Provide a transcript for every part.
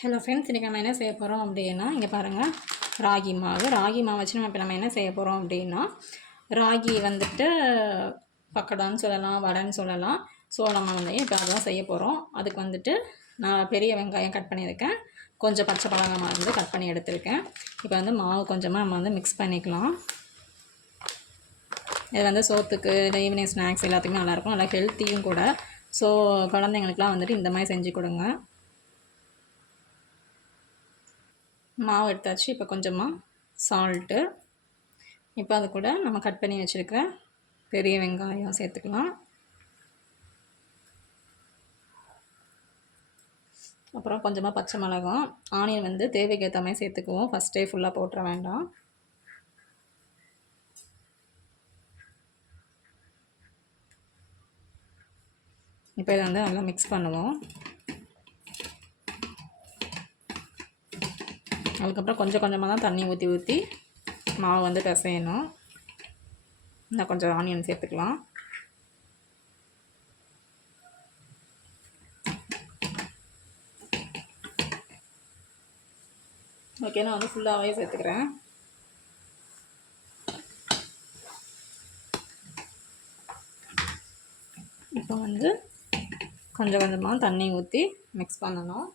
Hello friends இன்றைக்கி நம்ம என்ன செய்ய போகிறோம் அப்படின்னா இங்கே பாருங்கள் ராகி மாவு. ராகி மாவு வச்சு நம்ம இப்போ நம்ம என்ன செய்ய போகிறோம் அப்படின்னா ராகி வந்துட்டு பக்கடான்னு சொல்லலாம் வடைன்னு சொல்லலாம். சோளம் மாவுலையும் இப்போ அதெல்லாம் செய்ய போகிறோம் அதுக்கு வந்துட்டு நான் பெரிய வெங்காயம் கட் பண்ணியிருக்கேன். கொஞ்சம் பச்சை பழங்கமாக வந்து கட் பண்ணி எடுத்திருக்கேன். இப்போ வந்து மாவு கொஞ்சமாக நம்ம வந்து மிக்ஸ் பண்ணிக்கலாம். இது வந்து சோத்துக்கு இல்லை ஈவினிங் ஸ்நாக்ஸ் எல்லாத்துக்குமே நல்லாயிருக்கும் நல்லா ஹெல்த்தியும் கூட. ஸோ குழந்தைங்களுக்குலாம் வந்துட்டு இந்த மாதிரி செஞ்சு கொடுங்க. மாவு எடுத்தாச்சு. இப்போ கொஞ்சமாக சால்ட்டு இப்போ அது கூட நம்ம கட் பண்ணி வச்சுருக்கிற பெரிய வெங்காயம் சேர்த்துக்கலாம். அப்புறம் கொஞ்சமாக பச்சை மிளகாய் ஆனியன் வந்து தேவைக்கு ஏற்ற மாதிரி சேர்த்துக்குவோம். ஃபஸ்ட்டே ஃபுல்லாக போட்டுற வேண்டாம். இப்போ இதை வந்து நல்லா மிக்ஸ் பண்ணுவோம். அதுக்கப்புறம் கொஞ்சம் கொஞ்சமாக தான் தண்ணி ஊற்றி ஊற்றி மாவு வந்து பிசையணும். இன்னும் கொஞ்சம் ஆனியன் சேர்த்துக்கலாம். ஓகே நான் வந்து ஃபுல்லாகவே சேர்த்துக்கிறேன். இப்போ வந்து கொஞ்சம் கொஞ்சமாக தண்ணி ஊற்றி மிக்ஸ் பண்ணணும்.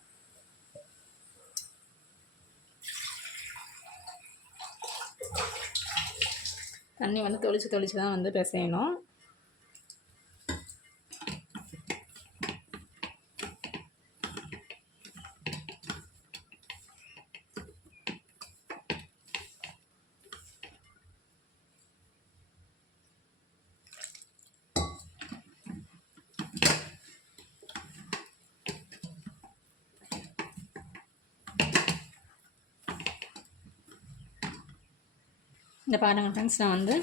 தண்ணி வந்து தொளிச்சு தொளிச்சு தான் வந்து பிசையணும். இந்த பாருங்கள் ஃப்ரெண்ட்ஸ் நான் வந்து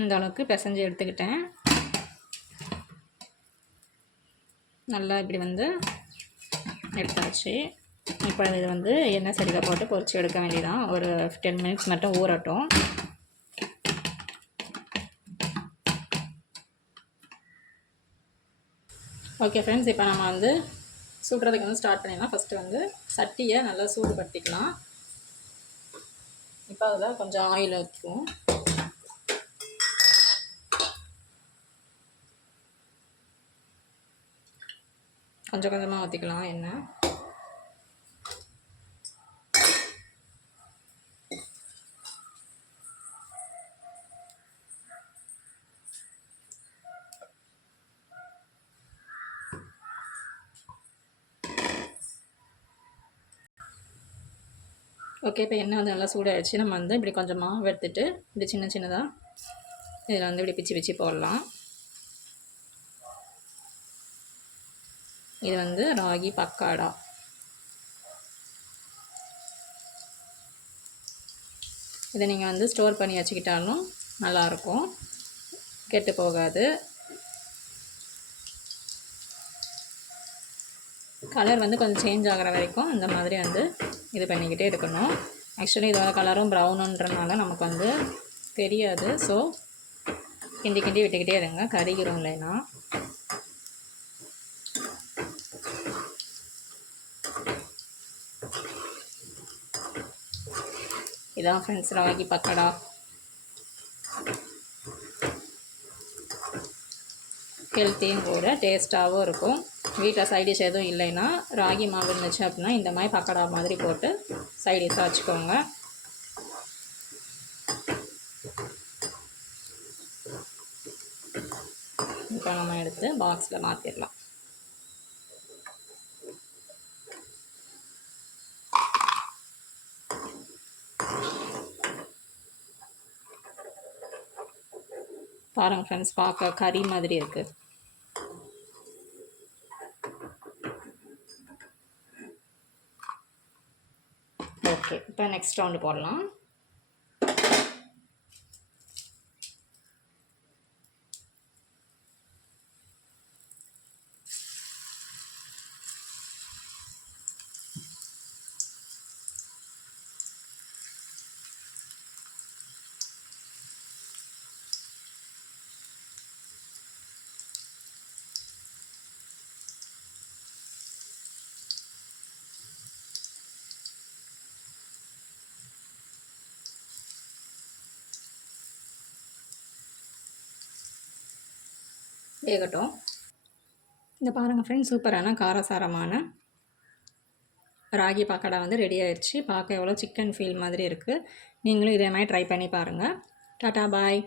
இந்த அளவுக்கு பிசைஞ்சு எடுத்துக்கிட்டேன். நல்லா இப்படி வந்து எடுத்தாச்சு. இப்போ இது வந்து எண்ணெய் சரியில் போட்டு பொறிச்சு எடுக்க வேண்டியதான் ஒரு டென் மினிட்ஸ் மட்டும் ஊறட்டும். ஓகே ஃப்ரெண்ட்ஸ் இப்போ நம்ம வந்து சுடுறதுக்கு வந்து ஸ்டார்ட் பண்ணிடலாம். ஃபஸ்ட்டு வந்து சட்டியை நல்லா சூடுபடுத்திக்கலாம். இப்போ அதில் கொஞ்சம் ஆயில் ஊற்றுவோம் கொஞ்சம் கொஞ்சமாக ஊற்றிக்கலாம் எண்ணெய். ஓகே இப்போ எண்ணெய் வந்து நல்லா சூடாகிடுச்சு நம்ம வந்து இப்படி கொஞ்சம் மாவு எடுத்துட்டு இப்படி சின்ன சின்னதாக இதில் வந்து இப்படி பிச்சு பிச்சு போடலாம். இது வந்து ராகி பக்காடா. இதை நீங்கள் வந்து ஸ்டோர் பண்ணி வச்சுக்கிட்டாலும் நல்லாயிருக்கும். கெட்டு போகாது. கலர் வந்து கொஞ்சம் சேஞ்ச் ஆகிற வரைக்கும் இந்த மாதிரி வந்து இது பண்ணிக்கிட்டே இருக்கணும். ஆக்சுவலி இதோட கலரும் ப்ரௌனுன்றனால நமக்கு வந்து தெரியாது. ஸோ கிண்டி கிண்டி விட்டுக்கிட்டே இருங்க. கறிகிறோம் இல்லைன்னா. இதான் ஃப்ரெண்ட்ஸ் ராகி பக்கடா. ஹெல்த்தியும் கூட டேஸ்ட்டாகவும் இருக்கும். வீட்டில் சைடிஷ் எதுவும் இல்லைன்னா ராகி மாவு இருந்துச்சு அப்படின்னா இந்த மாதிரி பக்கடா மாதிரி போட்டு சைடிஷாக வச்சுக்கோங்க. இப்போ நம்ம எடுத்து பாக்ஸில் மாற்றிடலாம் பாருங்கள் ஃப்ரெண்ட்ஸ் பார்க்க கறி மாதிரி இருக்குது ஓகே இப்போ நெக்ஸ்ட் ரவுண்டு போடலாம். வேகட்டும். இந்த பாருங்கள் ஃப்ரெண்ட்ஸ் சூப்பரான காரசாரமான ராகி பாக்கடா வந்து ரெடி ஆயிடுச்சு பார்க்க எவ்வளோ சிக்கன் ஃபீல் மாதிரி இருக்குது நீங்களும் இதே மாதிரி ட்ரை பண்ணி பாருங்கள் டாட்டா பாய்